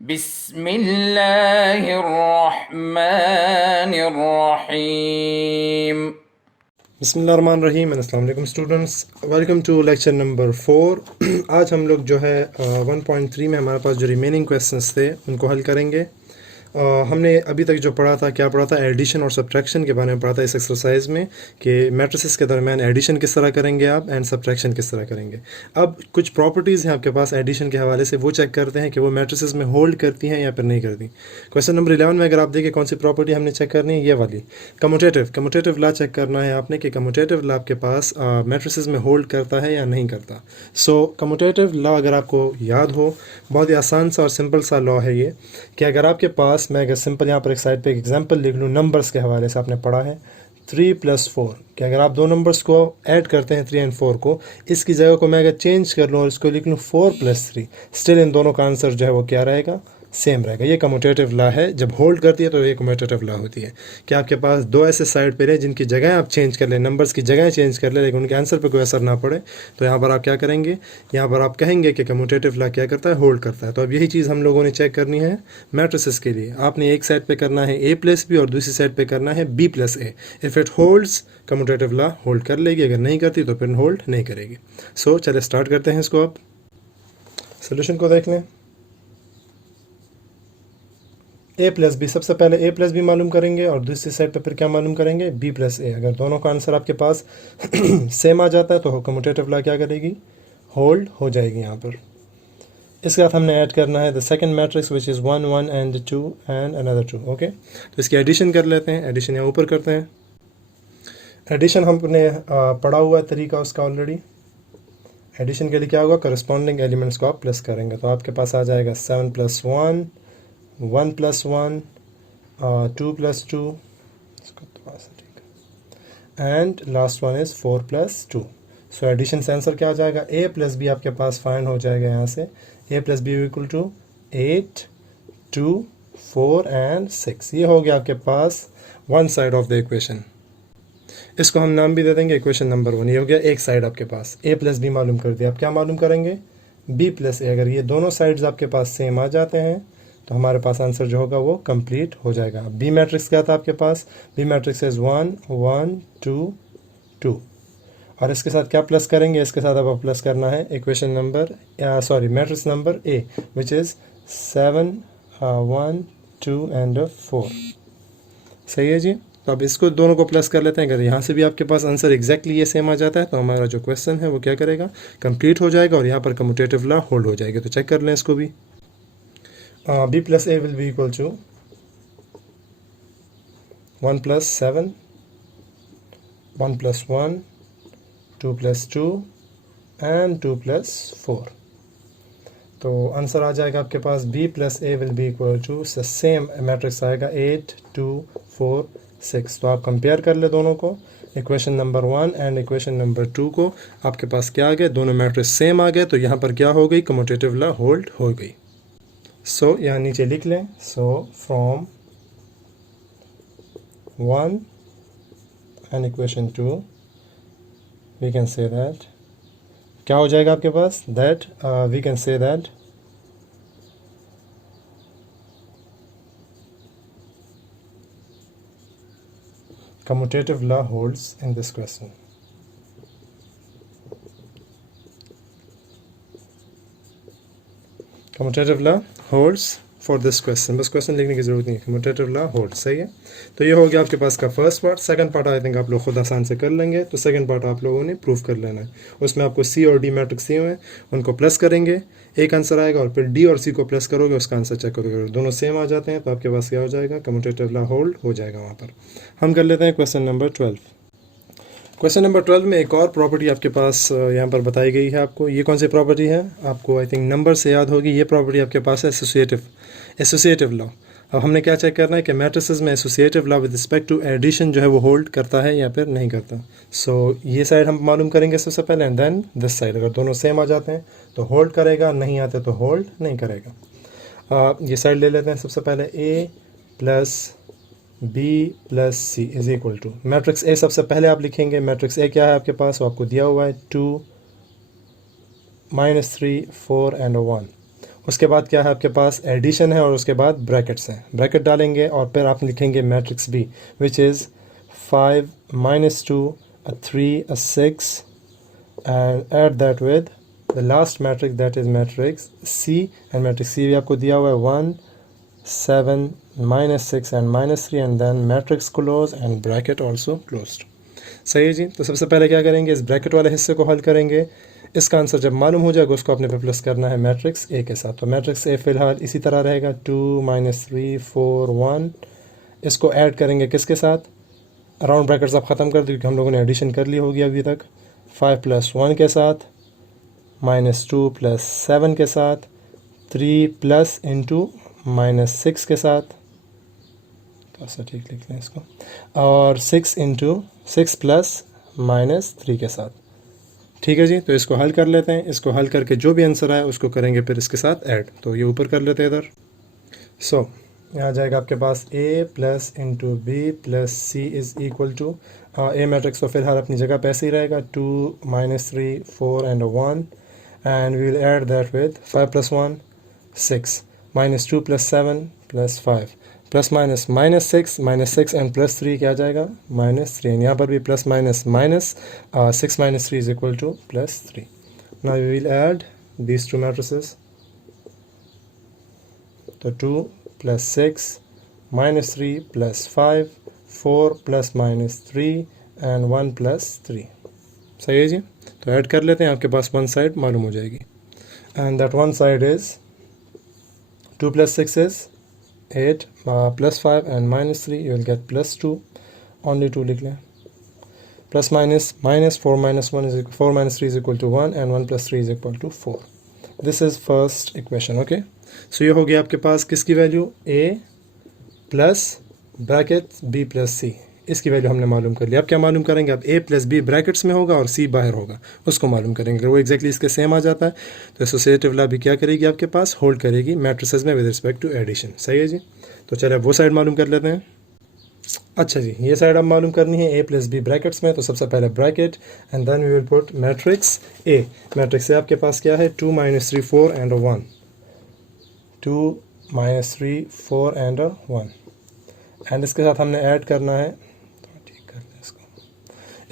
बिस्मिल्लाहिर्रहमानिर्रहीम। बिस्मिल्लाहिर्रहमानिर्रहीम। अस्सलाम वालेकुम students, welcome to lecture number 4। आज हम लोग जो है 1.3 में हमारे पास जो रिमेनिंग क्वेश्चंस थे उनको हल करेंगे। हमने अभी तक जो पढ़ा था, क्या पढ़ा था, एडिशन और सब्ट्रैक्शन के बारे में पढ़ा था इस एक्सरसाइज में कि मैट्रिसेस के दरमियान एडिशन किस तरह करेंगे आप एंड सब्ट्रैक्शन किस तरह करेंगे। अब कुछ प्रॉपर्टीज़ हैं आपके पास एडिशन के हवाले से, वो चेक करते हैं कि वो मैट्रिसेस में होल्ड करती हैं या फिर नहीं करती। क्वेश्चन नंबर 11 में अगर आप देखें कौन सी प्रॉपर्टी हमने चेक करनी है, ये वाली कम्यूटेटिव लॉ चेक करना है आपने कि कम्यूटेटिव लॉ आपके पास मैट्रिसेस में होल्ड करता है या नहीं करता। सो कम्यूटेटिव लॉ अगर आपको याद हो, बहुत ही आसान सा और सिंपल सा लॉ है ये कि अगर आपके पास, मैं अगर सिंपल यहाँ पर एक साइड पे एक एग्जांपल लिख लूँ, नंबर्स के हवाले से आपने पढ़ा है 3 + 4 कि अगर आप दो नंबर्स को ऐड करते हैं 3 और 4 को, इसकी जगह को मैं अगर चेंज कर लूँ और इसको लिख लूँ 4 + 3, स्टिल इन दोनों का आंसर जो है वो क्या रहेगा, सेम रहेगा। ये कम्यूटेटिव लॉ है। जब होल्ड करती है तो ये कम्यूटेटिव लॉ होती है कि आपके पास दो ऐसे साइड पे रहे जिनकी जगह आप चेंज कर लें, नंबर्स की जगह चेंज कर लें, लेकिन उनके आंसर पे कोई असर ना पड़े, तो यहाँ पर आप क्या करेंगे, यहाँ पर आप कहेंगे कि कम्यूटेटिव लॉ क्या करता है, होल्ड करता है। तो अब यही चीज़ हम लोगों ने चेक करनी है मैट्रिसेस के लिए। आपने एक साइड पे करना है a + b और दूसरी साइड पे करना है b + a। If it holds, commutative law hold कर लेगी, अगर नहीं करती तो फिर होल्ड नहीं करेगी। सो चले स्टार्ट करते हैं इसको। आप सोल्यूशन को देख लें। a + b, सबसे पहले a + b मालूम करेंगे और दूसरी साइड पे फिर क्या मालूम करेंगे, b + a। अगर दोनों का आंसर आपके पास सेम आ जाता है तो कम्यूटेटिव लॉ क्या करेगी, होल्ड हो जाएगी यहाँ पर। इसके साथ हमने ऐड करना है the second matrix which is 1 1 and 2 and another 2। Okay, तो इसकी एडिशन कर लेते हैं। एडिशन यहाँ ऊपर करते हैं। एडिशन हमने पढ़ा हुआ है तरीका उसका ऑलरेडी। एडिशन के लिए क्या होगा, करस्पॉन्डिंग एलिमेंट्स को आप प्लस करेंगे तो आपके पास आ जाएगा 7 + 1, 1 + 1, 2 + 2, and last one is 4 + 2। So addition से आंसर क्या आ जाएगा, a + b आपके पास फाइंड हो जाएगा यहाँ से। a + b = 8, 2, 4 and 6। ये हो गया आपके पास one side of the equation. इसको हम नाम भी दे देंगे इक्वेशन नंबर 1। ये हो गया एक साइड आपके पास। a + b मालूम कर दिया। अब क्या मालूम करेंगे, b + a। अगर ये दोनों साइड्स आपके पास सेम आ जाते हैं तो हमारे पास आंसर जो होगा वो कंप्लीट हो जाएगा। बी मैट्रिक्स क्या था आपके पास, बी मैट्रिक्स इज 1 1 2 2, और इसके साथ क्या प्लस करेंगे, इसके साथ अब प्लस करना है equation number matrix number A which is 7 1 2 and 4। सही है जी। तो अब इसको दोनों को प्लस कर लेते हैं। अगर यहाँ से भी आपके पास आंसर एग्जैक्टली ये सेम आ जाता है तो हमारा जो क्वेश्चन है वो क्या करेगा, कंप्लीट हो जाएगा और यहाँ पर कम्यूटेटिव लॉ होल्ड हो जाएगी। तो चेक कर लें इसको भी। b + a will be equal to 1 + 7, 1 + 1, 2 + 2 and 2 + 4। तो आंसर आ जाएगा आपके पास b + a will be equal to same matrix आएगा 8 2 4 6। तो आप कंपेयर कर ले दोनों को, equation number 1 and equation number 2 को। आपके पास क्या आ गया, दोनों मैट्रिक्स सेम आ गए, तो यहाँ पर क्या हो गई, कम्यूटेटिव लॉ होल्ड हो गई। सो यहाँ नीचे लिख लें। So from 1 and equation 2 we can say that क्या हो जाएगा आपके पास, that we can say that commutative law holds in this question. Commutative law holds for this question. बस क्वेश्चन लिखने की जरूरत नहीं है, कम्यूटेटिव लॉ होल्ड। सही है। तो ये हो गया आपके पास का first part. Second part I think आप लोग खुद आसान से कर लेंगे। तो सेकंड पार्ट आप लोगों ने प्रूफ कर लेना है। उसमें आपको सी और डी मैट्रिक्स दिए हुए हैं, उनको प्लस करेंगे, एक आंसर आएगा, और फिर डी और सी को प्लस करोगे, उसका आंसर चेक करोगे, दोनों सेम आ जाते हैं तो आपके पास क्या हो जाएगा, कम्यूटेटिव लॉ होल्ड हो जाएगा वहाँ पर। हम कर लेते हैं क्वेश्चन नंबर 12। क्वेश्चन नंबर 12 में एक और प्रॉपर्टी आपके पास यहाँ पर बताई गई है आपको। ये कौन सी प्रॉपर्टी है, आपको आई थिंक नंबर से याद होगी। ये प्रॉपर्टी आपके पास है एसोसिएटिव लॉ। अब हमने क्या चेक करना है कि मैट्रिसेस में associative law with respect to addition जो है वो होल्ड करता है या फिर नहीं करता। सो ये साइड हम मालूम करेंगे सबसे पहले, एंड देन दिस साइड। अगर दोनों सेम आ जाते हैं तो होल्ड करेगा, नहीं आते तो होल्ड नहीं करेगा। ये साइड ले लेते हैं सबसे पहले, a + b + c is equal to matrix A. सबसे पहले आप लिखेंगे मैट्रिक्स ए क्या है आपके पास, वो आपको दिया हुआ है 2 -3 4 एंड 1। उसके बाद क्या है आपके पास, एडिशन है और उसके बाद ब्रैकेट्स हैं, ब्रैकेट डालेंगे और फिर आप लिखेंगे matrix B which is 5 - 2 a 3 a 6 and add that with the last matrix that is matrix C, and matrix C भी आपको दिया हुआ है 1 7 -6 and -3 and then matrix close and bracket also closed। सही है जी। तो सबसे पहले क्या करेंगे, इस ब्रैकेट वाले हिस्से को हल करेंगे। इसका आंसर जब मालूम हो जाएगा उसको अपने पे प्लस करना है मैट्रिक्स ए के साथ। तो मैट्रिक्स ए फ़िलहाल इसी तरह रहेगा 2 -3 4 1। इसको ऐड करेंगे किसके साथ, अराउंड ब्रैकेट्स आप ख़त्म कर दो क्योंकि हम लोगों ने एडिशन कर ली होगी अभी तक। 5 + 1 के साथ, -2 + 7 के साथ, 3 प्लस इंटू -6 के साथ, ऐसा ठीक लिख लें इसको, और 6 + 6 + -3 के साथ। ठीक है जी। तो इसको हल कर लेते हैं, इसको हल करके जो भी आंसर आए उसको करेंगे फिर इसके साथ ऐड। तो ये ऊपर कर लेते हैं इधर। सो यहाँ जाएगा आपके पास a + into B + C is equal to A matrix तो फिलहाल अपनी जगह पे ऐसे ही रहेगा 2 -3 4 and 1 and we will add that with 5 + 1 6 -2 + 7 + 5 plus minus -6 -6 and +3 क्या आ जाएगा, -3। यहाँ पर भी plus minus minus 6 - 3 is equal to +3। Now we will add these two matrices. तो 2 + 6 -3 + 5 4 + -3 एंड 1 + 3। सही है जी। तो ऐड कर लेते हैं, आपके पास वन साइड मालूम हो जाएगी and that one side is 2 + 6 is 8 + 5 and -3 you will get +2, only 2 लिख लें। Plus minus -4 - 1 is 4 - 3 is equal to 1 and 1 + 3 is equal to 4। This is first equation. Okay, so ये हो गया आपके पास किसकी value, a plus bracket b + c, इसकी value हमने मालूम कर लिया। अब क्या मालूम करेंगे, अब a + b ब्रैकेट्स में होगा और c बाहर होगा, उसको मालूम करेंगे। अगर वो एग्जैक्टली इसके सेम आ जाता है तो एसोसिएटिव लॉ भी क्या करेगी, आपके पास होल्ड करेगी मैट्रिसेस में विद रिस्पेक्ट टू एडिशन। सही है जी। तो चलिए वो साइड मालूम कर लेते हैं। अच्छा जी, ये साइड अब मालूम करनी है a + b ब्रैकेट्स में। तो सबसे पहले bracket and then we will put matrix a। Matrix a आपके पास क्या है, 2 - 3 4 and 1, 2 - 3 4 and 1 एंड इसके साथ हमने ऐड करना है, ठीक कर लें इसको,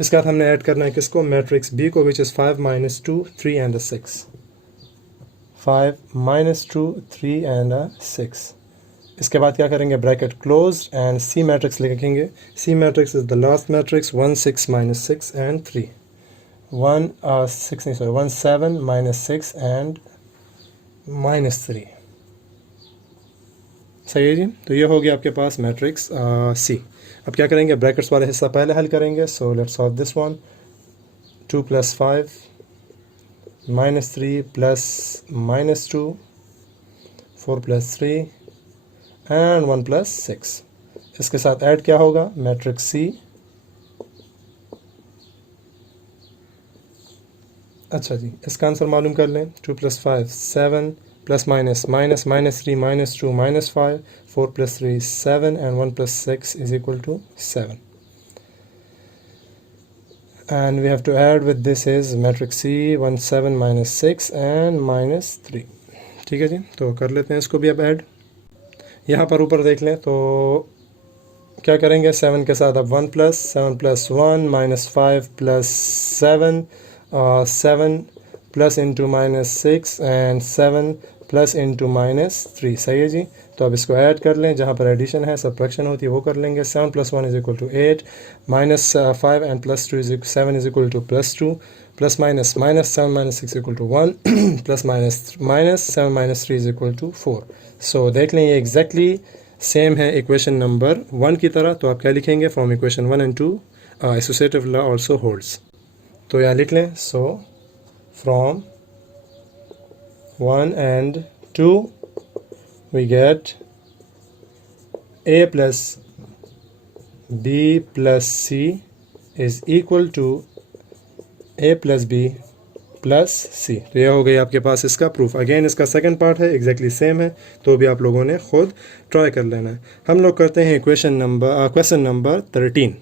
इसके साथ हमने ऐड करना है किसको, मैट्रिक्स b को विच इज़ 5 - 2 3 and 6, 5 - 2 3 and 6। इसके बाद क्या करेंगे, bracket close and C matrix लिखेंगे। C matrix is the last matrix 1 6 - 6 and 3, 1 6 नहीं सॉरी 1 7 - 6 and -3। सही है जी। तो ये हो गया आपके पास मैट्रिक्स सी। अब क्या करेंगे, ब्रैकेट्स वाला हिस्सा पहले हल करेंगे। So let's solve this one. 2 + 5 -3 + -2 4 + 3 and 1 + 6। इसके साथ ऐड क्या होगा, मैट्रिक्स सी। अच्छा जी, इसका आंसर मालूम कर लें। 2 + 5 7 ± -3 -2 -5 4 + 3 7 and 1 + 6 is equal to 7 and we have to add with this is matrix C 1 7 - 6 and -3। ठीक है जी। तो कर लेते हैं इसको भी अब ऐड। यहाँ पर ऊपर देख लें तो क्या करेंगे, 7 के साथ अब 1 + 7 + 1 -5 + 7 7 plus into -6 and 7 plus into -3। सही है जी। तो अब इसको ऐड कर लें, जहाँ पर एडिशन है सब्ट्रैक्शन होती है वो कर लेंगे। 7 + 1 = 8 -5 एंड +2 7 = +2 प्लस माइनस -7 - 6 = 1 प्लस -7 - 3 = 4। सो देख लें ये एग्जैक्टली सेम है इक्वेशन नंबर 1 की तरह। तो आप क्या लिखेंगे, from equation 1 and 2 associative law also holds. तो यहाँ लिख लें, so from 1 and 2 we get a plus b plus c is equal to a plus b plus C. तो यह हो गई आपके पास इसका प्रूफ। अगेन इसका सेकंड पार्ट है, एग्जैक्टली सेम है, तो भी आप लोगों ने खुद ट्राई कर लेना है। हम लोग करते हैं क्वेश्चन नंबर 13।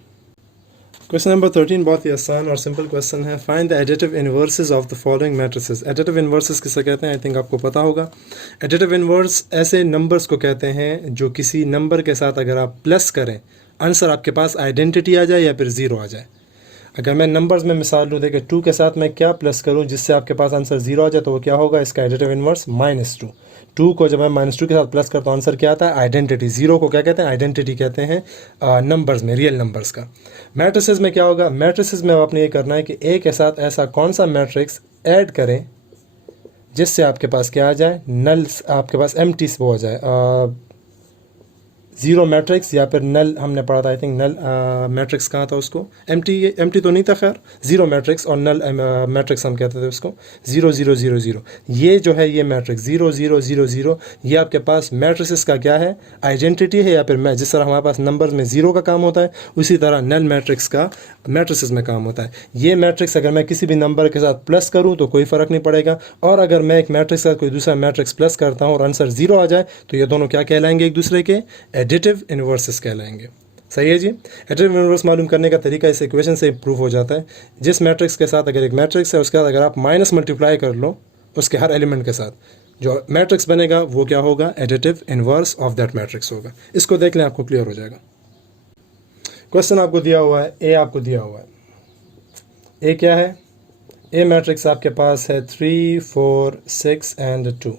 क्वेश्चन नंबर 13 बहुत ही आसान और सिंपल क्वेश्चन है। Find the additive inverses of the following matrices. Additive inverses किसे कहते हैं, आई थिंक आपको पता होगा। एडिटिव इन्वर्स ऐसे नंबर्स को कहते हैं जो किसी नंबर के साथ अगर आप प्लस करें, आंसर आपके पास आइडेंटिटी आ जाए या फिर ज़ीरो आ जाए। अगर मैं नंबर्स में मिसाल लूँ, देखिए 2 के साथ मैं क्या प्लस करूँ जिससे आपके पास आंसर ज़ीरो आ जाए, तो वो क्या होगा, इसका एडिटिव इन्वर्स -2। 2 को जब मैं -2 के साथ प्लस करता हूँ आंसर क्या आता है, आइडेंटिटी। ज़ीरो को क्या कहते हैं, आइडेंटिटी कहते हैं नंबर्स में, रियल नंबर्स का। मैट्रिसेस में क्या होगा, मैट्रिसेस में आपने ये करना है कि ए के साथ ऐसा कौन सा मैट्रिक्स ऐड करें जिससे आपके पास क्या आ जाए, नल, आपके पास एम्प्टी वो हो जाए, ज़ीरो मैट्रिक्स या फिर नल। हमने पढ़ा था आई थिंक नल मैट्रिक्स कहाँ था उसको, एम्प्टी तो नहीं था, खैर ज़ीरो मैट्रिक्स और नल मैट्रिक्स हम कहते थे उसको। 0 0 0 0 ये जो है, ये मैट्रिक्स 0 0 0 0 ये आपके पास मैट्रिसेस का क्या है, आइडेंटिटी है। या फिर मैं जिस तरह हमारे पास नंबर्स में ज़ीरो का काम होता है, उसी तरह नल मैट्रिक्स का मैट्रिसेस में काम होता है। ये मैट्रिक्स अगर मैं किसी भी नंबर के साथ प्लस करूँ तो कोई फ़र्क नहीं पड़ेगा, और अगर मैं एक मैट्रिक्स के साथ कोई दूसरा मैट्रिक्स प्लस करता हूँ और आंसर ज़ीरो आ जाए, तो ये दोनों क्या कहलाएंगे, एक दूसरे के एडिटिव इन्वर्सेस कहलाएंगे। सही है जी। एडिटिव इन्वर्स मालूम करने का तरीका इस इक्वेशन से प्रूफ हो जाता है। जिस मैट्रिक्स के साथ, अगर एक मैट्रिक्स है उसके साथ अगर आप माइनस मल्टीप्लाई कर लो उसके हर एलिमेंट के साथ, जो मैट्रिक्स बनेगा वो क्या होगा, additive inverse of that matrix होगा। इसको देख लें, आपको क्लियर हो जाएगा। क्वेश्चन आपको दिया हुआ है, ए आपको दिया हुआ है। ए क्या है, ए मैट्रिक्स आपके पास है 3 4 6 एंड 2।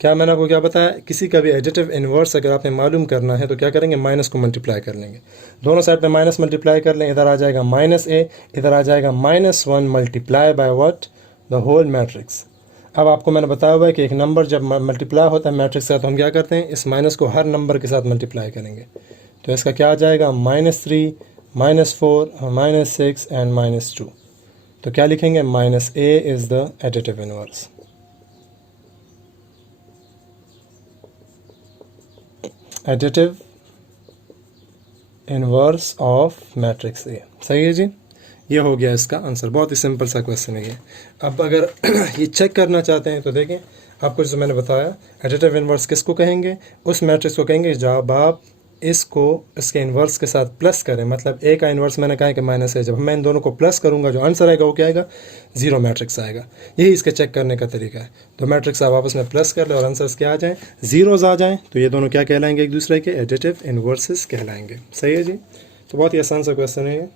क्या मैंने आपको क्या बताया, किसी का भी एडिटिव इन्वर्स अगर आपने मालूम करना है तो क्या करेंगे, माइनस को मल्टीप्लाई कर लेंगे। दोनों साइड पे माइनस मल्टीप्लाई कर लें, इधर आ जाएगा -a, इधर आ जाएगा -1 multiply by what, the whole matrix. अब आपको मैंने बताया हुआ है कि एक नंबर जब मल्टीप्लाई होता है मैट्रिक्स के साथ, तो हम क्या करते हैं, इस माइनस को हर नंबर के साथ मल्टीप्लाई करेंगे। तो इसका क्या आ जाएगा, -3 -4 -6 एंड -2। तो क्या लिखेंगे, -a is the additive inverse. Additive inverse of matrix A. सही है जी, ये हो गया इसका आंसर। बहुत ही सिंपल सा क्वेश्चन है ये। अब अगर ये चेक करना चाहते हैं तो देखें, आपको जो मैंने बताया, एडिटिव इन्वर्स किसको कहेंगे, उस मैट्रिक्स को कहेंगे जब आप इसको इसके इन्वर्स के साथ प्लस करें। मतलब ए का इन्वर्स मैंने कहा है कि -है, जब मैं इन दोनों को प्लस करूंगा जो आंसर आएगा वो क्या आएगा, ज़ीरो मैट्रिक्स आएगा। यही इसके चेक करने का तरीका है। तो मैट्रिक्स आप आपस में प्लस कर ले और आंसर्स क्या आ जाएँ, ज़ीरोज़ आ जाएँ, तो ये दोनों क्या कहलाएंगे, एक दूसरे के एडिटिव इन्वर्सेस कहलाएंगे। सही है जी। तो बहुत ही आसान सा क्वेश्चन है ये।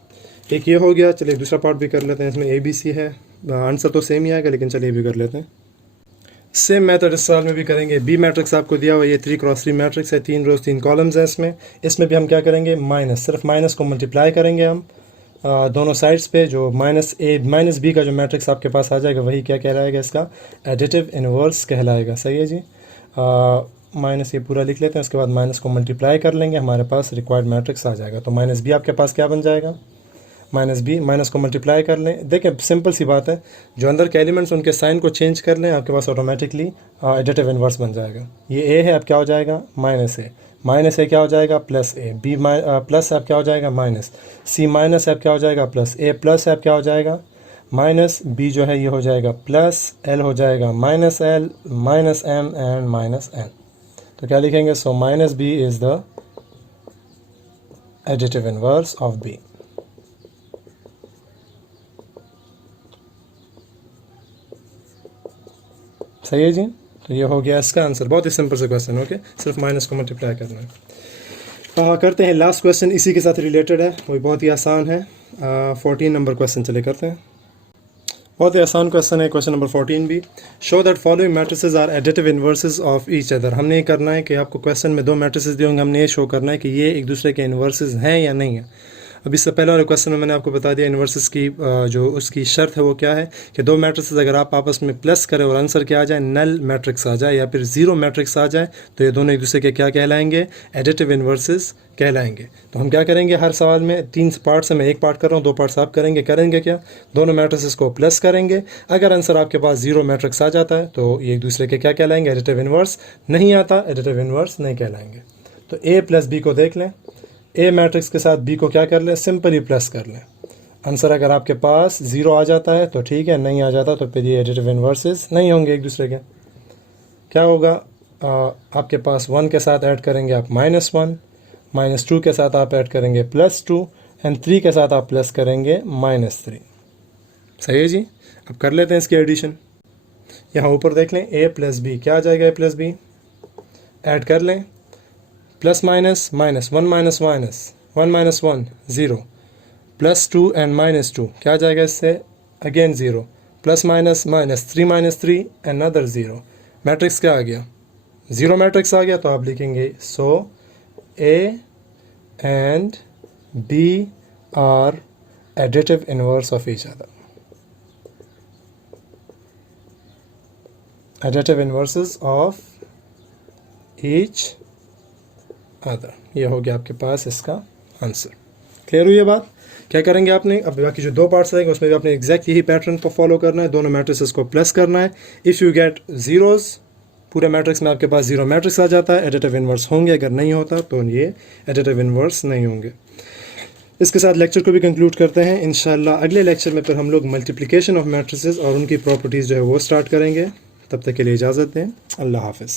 एक ये हो गया, चलिए दूसरा पार्ट भी कर लेते हैं। इसमें ABC है, आंसर तो सेम ही आएगा, लेकिन चलिए भी कर लेते हैं। सेम मेथड इस साल में भी करेंगे। बी मैट्रिक्स आपको दिया हुआ है, ये 3x3 मैट्रिक्स है, 3 रोज 3 कॉलम्स है इसमें भी हम क्या करेंगे, सिर्फ माइनस को मल्टीप्लाई करेंगे हम दोनों साइड्स पे। जो -b का जो मैट्रिक्स आपके पास आ जाएगा वही क्या कहलाएगा, इसका एडिटिव इन्वर्स कहलाएगा। सही है जी। माइनस ये पूरा लिख लेते हैं, उसके बाद माइनस को मल्टीप्लाई कर लेंगे, हमारे पास रिक्वायर्ड मैट्रिक्स आ जाएगा। तो -b आपके पास क्या बन जाएगा, -b, माइनस को मल्टीप्लाई कर लें। देखिए सिंपल सी बात है, जो अंदर के एलिमेंट्स उनके साइन को चेंज कर लें, आपके पास ऑटोमेटिकली एडिटिव इन्वर्स बन जाएगा। ये a है, अब क्या हो जाएगा, -a क्या हो जाएगा, +a, b प्लस अब क्या हो जाएगा, c माइनस अब क्या हो जाएगा, +a प्लस अब क्या हो जाएगा, -b जो है ये हो जाएगा +l हो जाएगा -l -m एंड -n। तो क्या लिखेंगे, सो -b is the additive inverse of b। सही है जी। तो ये हो गया इसका आंसर। बहुत ही सिंपल सा क्वेश्चन, ओके, सिर्फ माइनस को मल्टीप्लाई करना है। करते हैं लास्ट क्वेश्चन, इसी के साथ रिलेटेड है, वो बहुत ही आसान है। 14 नंबर क्वेश्चन चले करते हैं। बहुत ही आसान क्वेश्चन है क्वेश्चन नंबर 14 भी। Show that following matrices are additive inverses of each other. हमने ये करना है कि आपको क्वेश्चन में 2 मैट्रिसेस दिए होंगे, हमने ये शो करना है कि ये एक दूसरे के इन्वर्सेस हैं या नहीं है। अब इससे पहले वाले क्वेश्चन में मैंने आपको बता दिया इन्वर्सेस की जो उसकी शर्त है वो क्या है कि 2 मैट्रिसेस अगर आप आपस में प्लस करें और आंसर क्या आ जाए, नल मैट्रिक्स आ जाए या फिर ज़ीरो मैट्रिक्स आ जाए, तो ये दोनों एक दूसरे के क्या कहलाएंगे, एडिटिव इन्वर्सेस कहलाएंगे। तो हम क्या करेंगे, हर सवाल में 3 पार्ट्स है, मैं एक पार्ट कर रहा हूँ, 2 पार्ट्स आप करेंगे क्या, दोनों मैट्रिसेस को प्लस करेंगे। अगर आंसर आपके पास ज़ीरो मैट्रिक्स आ जाता है तो ये एक दूसरे के क्या कहलाएंगे, एडिटिव इन्वर्स। नहीं आता, एडिटिव इन्वर्स नहीं कहलाएंगे। तो a + b को देख लें, ए मैट्रिक्स के साथ बी को क्या कर लें, सिंपली प्लस कर लें। आंसर अगर आपके पास 0 आ जाता है तो ठीक है, नहीं आ जाता तो फिर ये एडिटिव इन्वर्सेस नहीं होंगे एक दूसरे के। क्या होगा, आपके पास 1 के साथ ऐड करेंगे आप -1, -2 के साथ आप ऐड करेंगे +2, एंड 3 के साथ आप प्लस करेंगे -3। सही है जी। अब कर लेते हैं इसकी एडिशन। यहाँ ऊपर देख लें a प्लस बी, क्या आ जाएगा a प्लस बी, ऐड कर लें, plus minus minus, 1 minus minus, 1 minus 1 0, +2 and -2 क्या आ जाएगा इससे, again 0, plus minus minus, 3 minus 3 another 0। Matrix क्या आ गया, 0 मैट्रिक्स आ गया। तो आप लिखेंगे so a and b are additive inverse of each other, additive inverses of each other. ये हो गया आपके पास इसका आंसर। क्लियर हुई ये बात। क्या करेंगे आपने, अब बाकी जो 2 पार्ट्स रहेंगे उसमें भी आपने एग्जैक्ट यही पैटर्न को फॉलो करना है, दोनों मैट्रिसेस को प्लस करना है। इफ़ यू गेट जीरोस, पूरे मैट्रिक्स में आपके पास 0 मैट्रिक्स आ जाता है, एडिटिव इनवर्स होंगे, अगर नहीं होता तो ये एडिटिव इनवर्स नहीं होंगे। इसके साथ लेक्चर को भी कंक्लूड करते हैं। इंशाल्लाह अगले लेक्चर में फिर हम लोग मल्टीप्लिकेशन ऑफ मैट्रिसेस और उनकी प्रॉपर्टीज़ जो है वो स्टार्ट करेंगे। तब तक के लिए इजाज़त दें, अल्लाह हाफिज़।